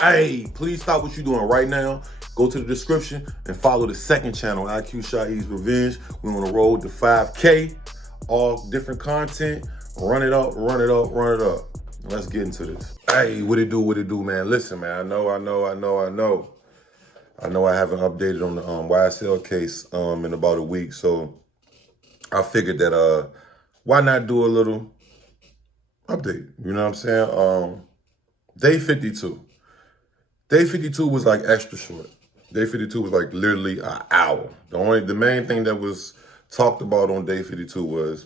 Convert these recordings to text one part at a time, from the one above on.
Hey, please stop what you're doing right now. Go to the description and follow the second channel, IQ Shahid's Revenge. We're on the road to 5K. All different content. Run it up, run it up, run it up. Let's get into this. Hey, what it do, man? Listen, man, I know I haven't updated on the YSL case in about a week, so I figured that why not do a little update? You know what I'm saying? Day 52. Day 52 was like extra short. Day 52 was like literally an hour. The main thing that was talked about on day 52 was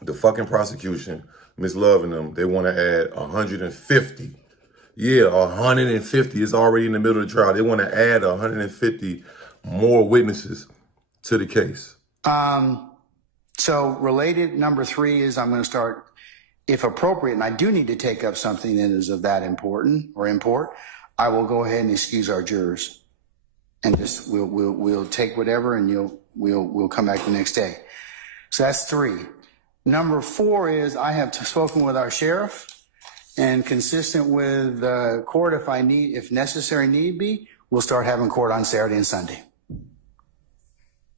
the fucking prosecution, Miss Love and them, they want to add 150. Yeah, 150. It's already in the middle of the trial. They want to add 150 more witnesses to the case. So related, number 3 is I'm going to start, if appropriate, and I do need to take up something that is of that important or import, I will go ahead and excuse our jurors, and just we'll take whatever, and we'll come back the next day. So that's 3. Number 4 is I have spoken with our sheriff, and consistent with court, if necessary need be, we'll start having court on Saturday and Sunday.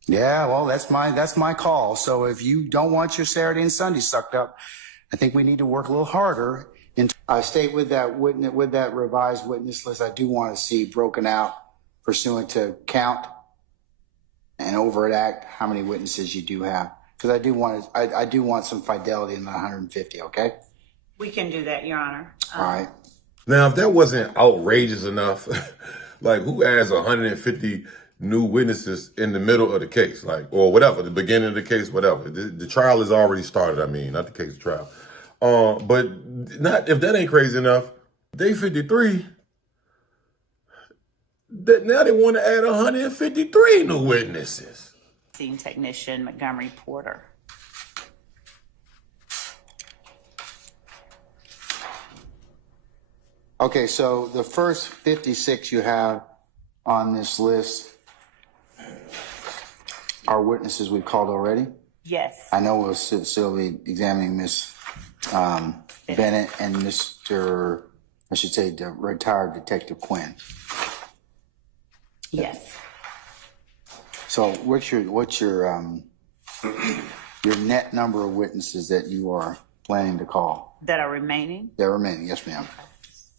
Yeah, well, that's my call. So if you don't want your Saturday and Sunday sucked up, I think we need to work a little harder. I state with that revised witness list, I do want to see broken out pursuant to count and overt act how many witnesses you do have, because I do want some fidelity in the 150. Okay. We can do that, Your Honor. All right. Now, if that wasn't outrageous enough, like who adds 150 new witnesses in the middle of the case, like, or whatever, the beginning of the case, whatever. The trial has already started. I mean, not the case, the trial. But not if that ain't crazy enough. Day 53. Now they want to add 153 new witnesses. Scene technician Montgomery Porter. Okay, so the first 56 you have on this list are witnesses we've called already? Yes. I know we'll still be examining Miss Bennett and Mr. I should say the retired Detective Quinn. Yes. So what's your net number of witnesses that you are planning to call? That are remaining? They're remaining, yes, ma'am.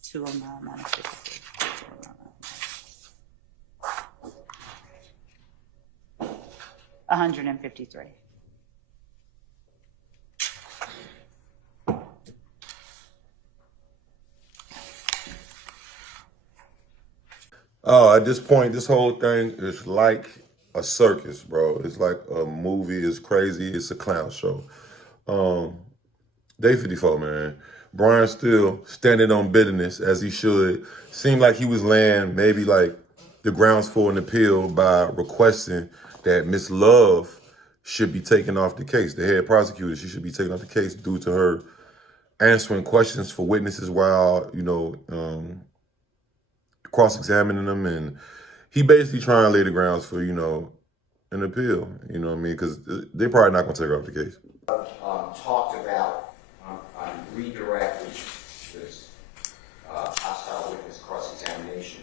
209 minus 56. 153. At this point, this whole thing is like a circus, bro. It's like a movie. It's crazy. It's a clown show. Day 54, man. Brian still standing on business as he should. Seemed like he was laying maybe like the grounds for an appeal by requesting that Miss Love should be taken off the case. The head prosecutor, she should be taken off the case due to her answering questions for witnesses while, cross-examining them. And he basically trying to lay the grounds for, an appeal, you know what I mean? Because they're probably not going to take her off the case. Talked about on redirecting this hostile witness cross-examination.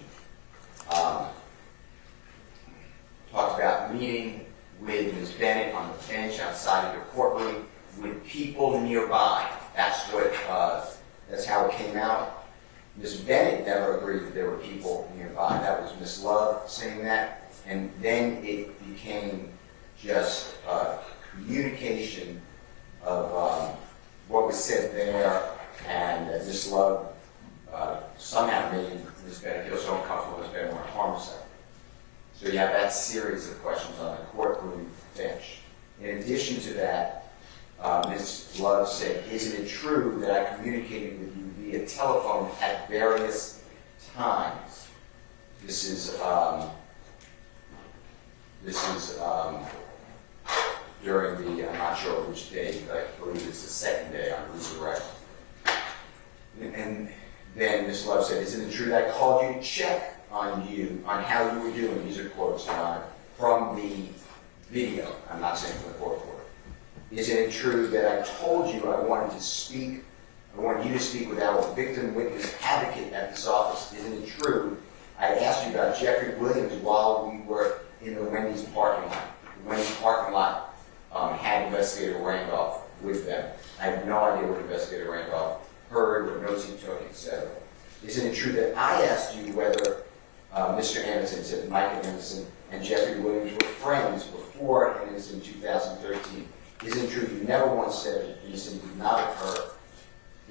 Talked about meeting with Ms. Bennett on the bench outside of the courtroom with people nearby. That's how it came out. Ms. Bennett never agreed that there were people nearby. That was Ms. Love saying that. And then it became just communication of what was said there, and Ms. Love somehow made Ms. Bennett feel so uncomfortable Ms. Bennett wanted to harm herself. So you have that series of questions on the courtroom bench. In addition to that, Ms. Love said, "Isn't it true that I communicated with you via telephone at various times?" This is during the, I'm not sure which day, but I believe it's the second day on resurrection. And then Ms. Love said, "Isn't it true that I called you to check on you, on how you were doing?" These are quotes from the video. I'm not saying from the court report. "Isn't it true that I told you I wanted you to speak with our victim witness advocate at this office house. Isn't it true? I asked you about Jeffrey Williams while we were in the Wendy's parking lot. The Wendy's parking lot had Investigator Randolph with them. I have no idea what Investigator Randolph heard, what notes he took, etc. Isn't it true that I asked you whether Mr. Anderson, said Michael Anderson, and Jeffrey Williams were friends before and it was in 2013? Isn't it true you never once said that the incident did not occur?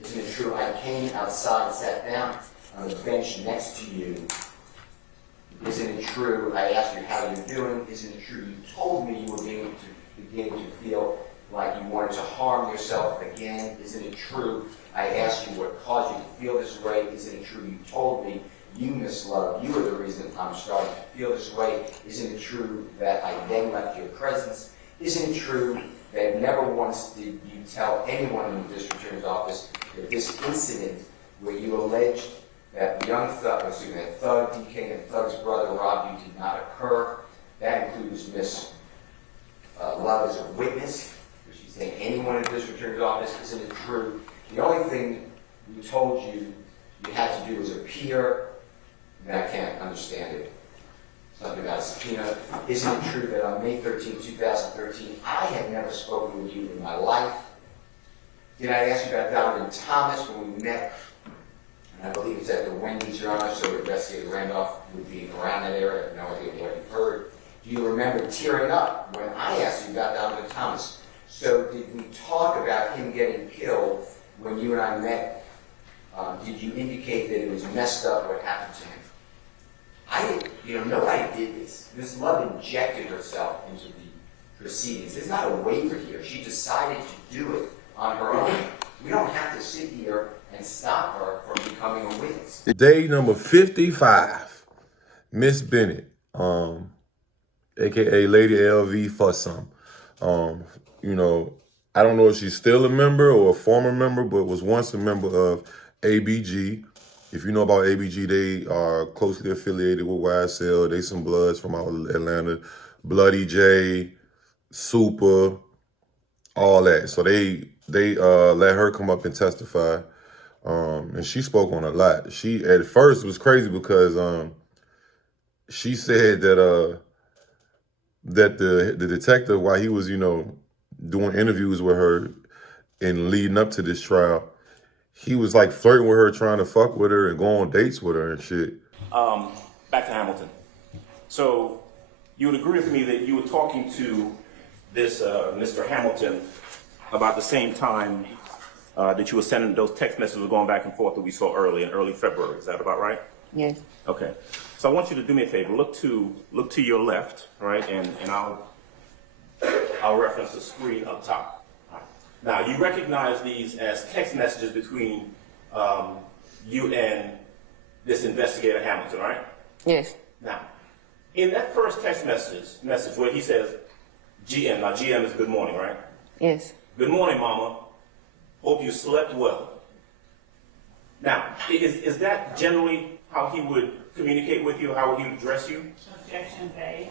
Isn't it true I came outside, sat down on the bench next to you? Isn't it true I asked you how you're doing? Isn't it true you told me you were beginning to feel like you wanted to harm yourself again? Isn't it true I asked you what caused you to feel this way? Isn't it true you told me you, Miss Love, you are the reason I'm starting to feel this way? Isn't it true that I then left your presence? Isn't it true that never once did you tell anyone in the district attorney's office that this incident where you alleged that young Thug, that Thug, DK, and Thug's brother robbed you did not occur? That includes Miss Love as a witness. She's saying anyone in the district attorney's office. Isn't it true? The only thing we told you you had to do was appear, and I can't understand it. Something about a subpoena. Isn't it true that on May 13, 2013, I had never spoken with you in my life? Did I ask you about Donovan Thomas when we met? And I believe it's at the Wendy's, Your Honor, so Investigator Randolph would be around that area. I have no idea what you heard. Do you remember tearing up when I asked you about Donovan Thomas? So did we talk about him getting killed when you and I met? Did you indicate that it was messed up what happened to him? I didn't, nobody did this. Miss Love injected herself into the proceedings. There's not a waiver here. She decided to do it on her own. We don't have to sit here and stop her from becoming a witness. Day number 55, Miss Bennett, aka Lady LV for some. I don't know if she's still a member or a former member, but was once a member of ABG. If you know about ABG, they are closely affiliated with YSL. They some bloods from out of Atlanta. Bloody J, Super, all that. So they let her come up and testify. And she spoke on a lot. She, at first, it was crazy because she said that the detective, while he was, doing interviews with her and leading up to this trial, he was like flirting with her, trying to fuck with her and go on dates with her and shit. Back to Hamilton. So you would agree with me that you were talking to this Mr. Hamilton about the same time that you were sending those text messages going back and forth that we saw in early February. Is that about right? Yes. Okay. So I want you to do me a favor. Look to your left, right, and I'll reference the screen up top. Now, you recognize these as text messages between you and this investigator Hamilton, right? Yes. Now, in that first text message where he says, GM, now GM is good morning, right? Yes. Good morning, Mama. Hope you slept well. Now, is that generally how he would communicate with you, how he would address you? Objection paid.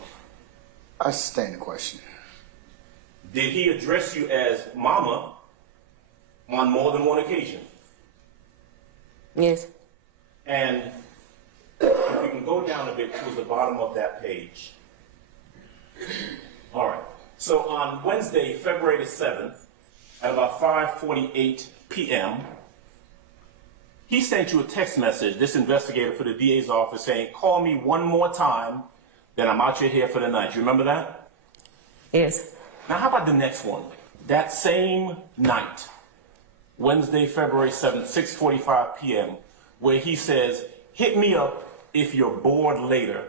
I sustain the question. Did he address you as Mama on more than one occasion? Yes. And if we can go down a bit towards the bottom of that page. All right. So on Wednesday, February the 7th, at about 5:48 p.m., he sent you a text message, this investigator for the DA's office, saying, call me one more time, then I'm out your here for the night. You remember that? Yes. Now, how about the next one? That same night, Wednesday, February 7th, 6:45 p.m., where he says, hit me up if you're bored later.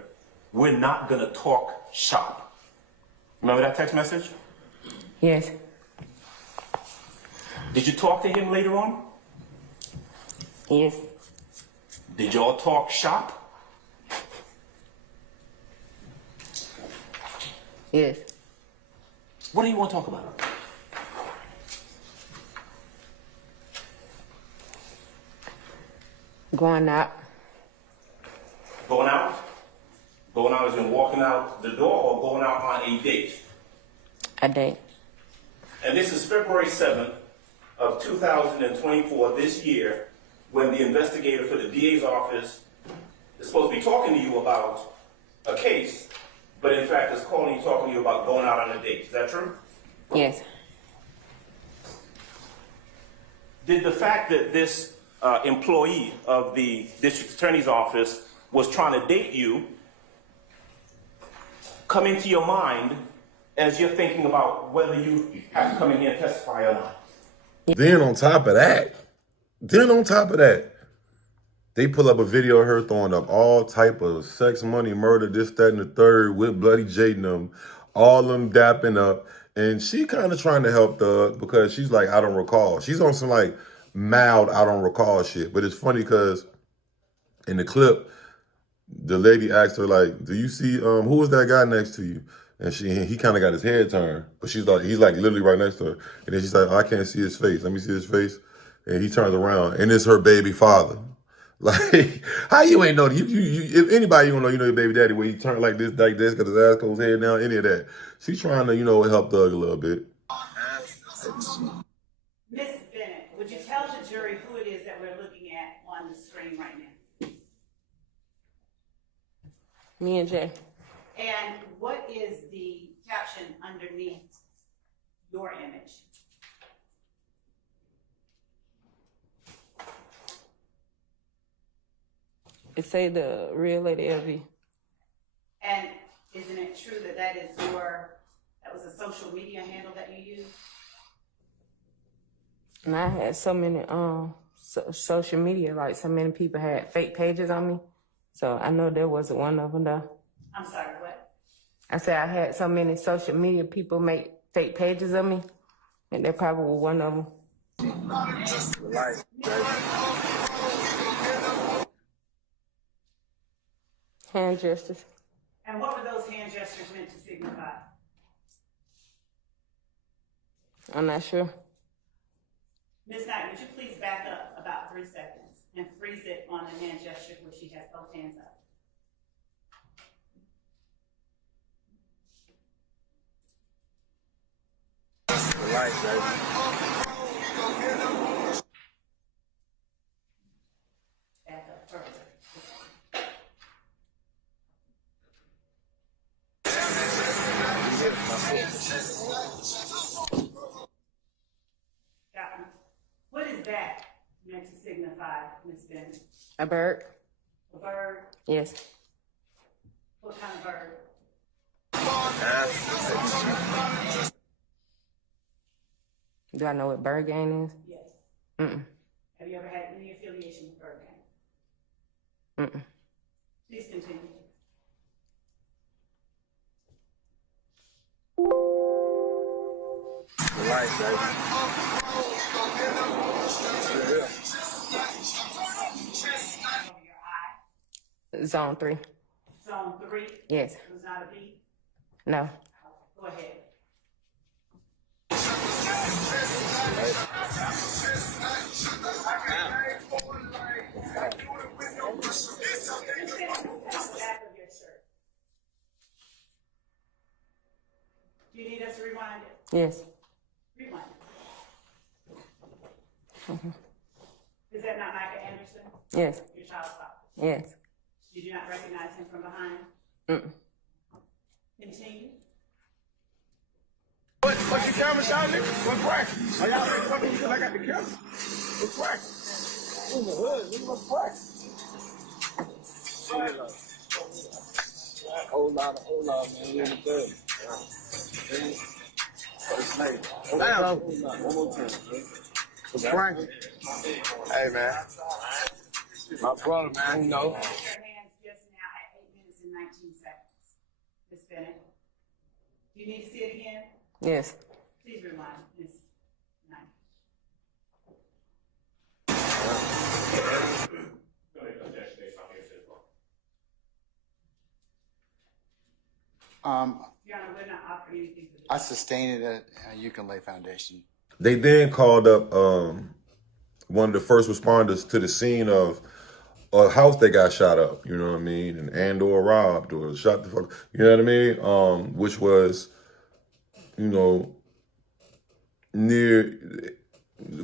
We're not going to talk shop. Remember that text message? Yes. Did you talk to him later on? Yes. Did y'all talk shop? Yes. What do you want to talk about? Going out. Going out? Going out as in walking out the door or going out on a date? A date. And this is February 7th of 2024, this year, when the investigator for the DA's office It's supposed to be talking to you about a case, but in fact it's calling you, talking to you about going out on a date. Is that true? Yes. Did the fact that this employee of the district attorney's office was trying to date you come into your mind as you're thinking about whether you have to come in here and testify or not? Then on top of that, they pull up a video of her throwing up all type of sex, money, murder, this, that, and the third with Bloody J and them, all them dapping up. And she kind of trying to help Thug because she's like, I don't recall. She's on some like mild, I don't recall shit. But it's funny because in the clip, the lady asked her like, do you see, who was that guy next to you? And he kind of got his head turned, but he's like literally right next to her. And then she's like, oh, I can't see his face. Let me see his face. And he turns around and it's her baby father. Like, how you ain't know? If anybody you don't know, you know your baby daddy, where he turned like this, got his ass goes head down, any of that. She's trying to, help Thug a little bit. Miss Bennett, would you tell the jury who it is that we're looking at on the screen right now? Me and Jay. And what is the caption underneath your image? It say the real lady LV. And isn't it true that that was a social media handle that you used? And I had so many social media, like so many people had fake pages on me. So I know there wasn't one of them though. I'm sorry, what? I said I had so many social media people make fake pages of me, and there probably was one of them. Hand gestures. And what were those hand gestures meant to signify? I'm not sure. Ms. Knight, would you please back up about 3 seconds and freeze it on the hand gesture where she has both hands up? Back up further. What is that meant to signify, Ms. Bennett? A bird? A bird? Yes. What kind of bird? Do I know what bird game is? Yes. Mm-mm. Have you ever had any affiliation with bird game? Mm-mm. Please continue. Over your eye. Zone 3. Zone 3. Yes. It was not a B. No. Go ahead. Back of your shirt. Do you need us to rewind it? Yes. Rewind it. Is that not Micah Anderson? Yes. Your child's father? Yes. Did you not recognize him from behind? Mm-mm. Continue. What's your camera shot, nigga? What's crack? Are y'all ready fucking because I got the camera? What's crack? In the hood, nigga, what's crack? Hold on, man. We're in the third. First name. Hold on. One more time, man. What's crack? Hey, man. My brother, man, you know. Your hands just now at 8 minutes and 19 seconds. Ms. Bennett. Do you need to see it again? Yes. Please rewind, Ms. Knight. Your Honor, we're not offering anything for this. I sustained it at UCLA Foundation. They then called up one of the first responders to the scene of a house that got shot up, you know what I mean, and or robbed or shot the fuck, you know what I mean, which was, near,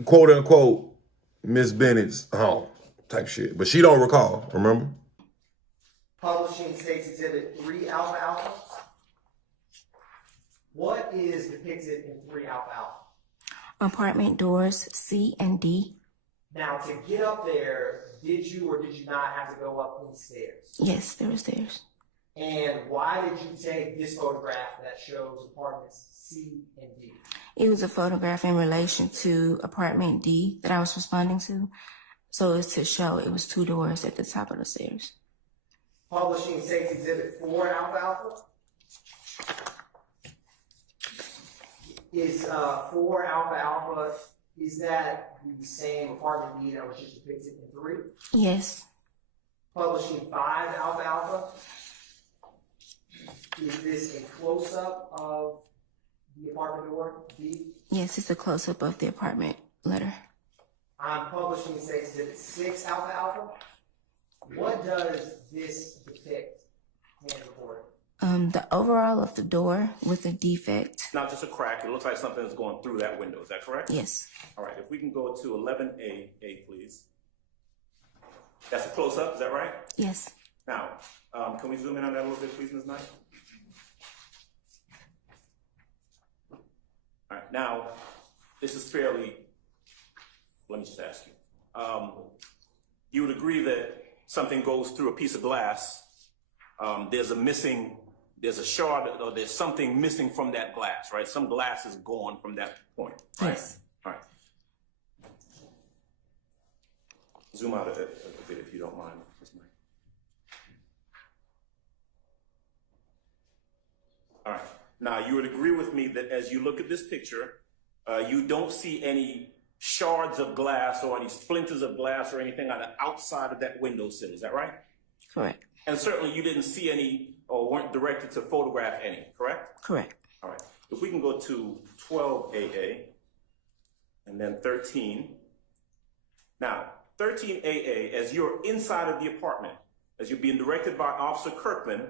quote unquote, Miss Bennett's home type shit. But she don't recall, remember? Publishing States Exhibit 3 Alpha Alpha. What is depicted in 3 Alpha Alpha? Apartment doors C and D. Now, to get up there, did you or did you not have to go up these stairs? Yes, there were stairs. And why did you take this photograph that shows apartments C and D? It was a photograph in relation to apartment D that I was responding to. So it's to show it was 2 doors at the top of the stairs. Publishing States Exhibit 4 Alpha Alpha. Is 4 Alpha Alpha, is that the same apartment D that was just depicted in 3? Yes. Publishing 5 Alpha Alpha. Is this a close-up of the apartment door, D? Yes, it's a close-up of the apartment letter. On Publishing States Exhibit 6 Alpha Alpha. What does this depict in the report? The overall of the door with a defect. Not just a crack. It looks like something is going through that window. Is that correct? Yes. All right. If we can go to 11A, please. That's a close-up. Is that right? Yes. Now, can we zoom in on that a little bit, please, Ms. Knight? All right. Now, this is fairly. Let me just ask you. You would agree that something goes through a piece of glass. There's a shard, or there's something missing from that glass, right? Some glass is gone from that point. Right? Yes. All right. Zoom out a bit if you don't mind, Ms. Knight. All right. Now, you would agree with me that as you look at this picture, you don't see any shards of glass or any splinters of glass or anything on the outside of that windowsill. Is that right? Correct. And certainly you didn't see any or weren't directed to photograph any, correct? Correct. All right. If we can go to 12AA and then 13. Now, 13AA, as you're inside of the apartment, as you're being directed by Officer Kirkman,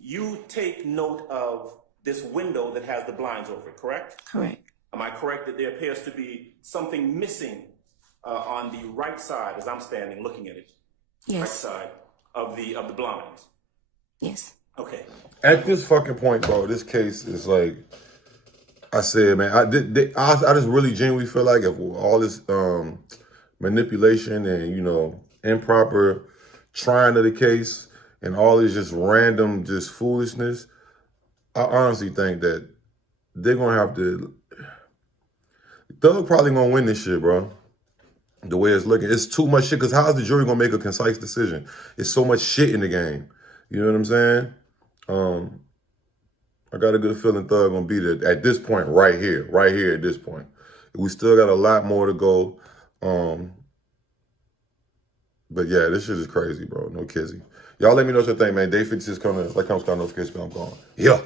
you take note of this window that has the blinds over it, correct? Correct. Am I correct that there appears to be something missing on the right side as I'm standing looking at it? Yes. Right side of the blinds. Yes. Okay. At this fucking point, bro, this case is like I said, man. I just really genuinely feel like if all this manipulation and improper trying of the case and all this just random just foolishness, I honestly think that they're gonna have to. Thug probably gonna win this shit, bro. The way it's looking, it's too much shit. Cause how's the jury gonna make a concise decision? It's so much shit in the game. You know what I'm saying? I got a good feeling Thug gonna beat it at this point, right here at this point. We still got a lot more to go. But yeah, this shit is crazy, bro. No kizzy. Y'all let me know what you think, man. Day 56 coming. Like, comes got notification. I'm gone. Yeah.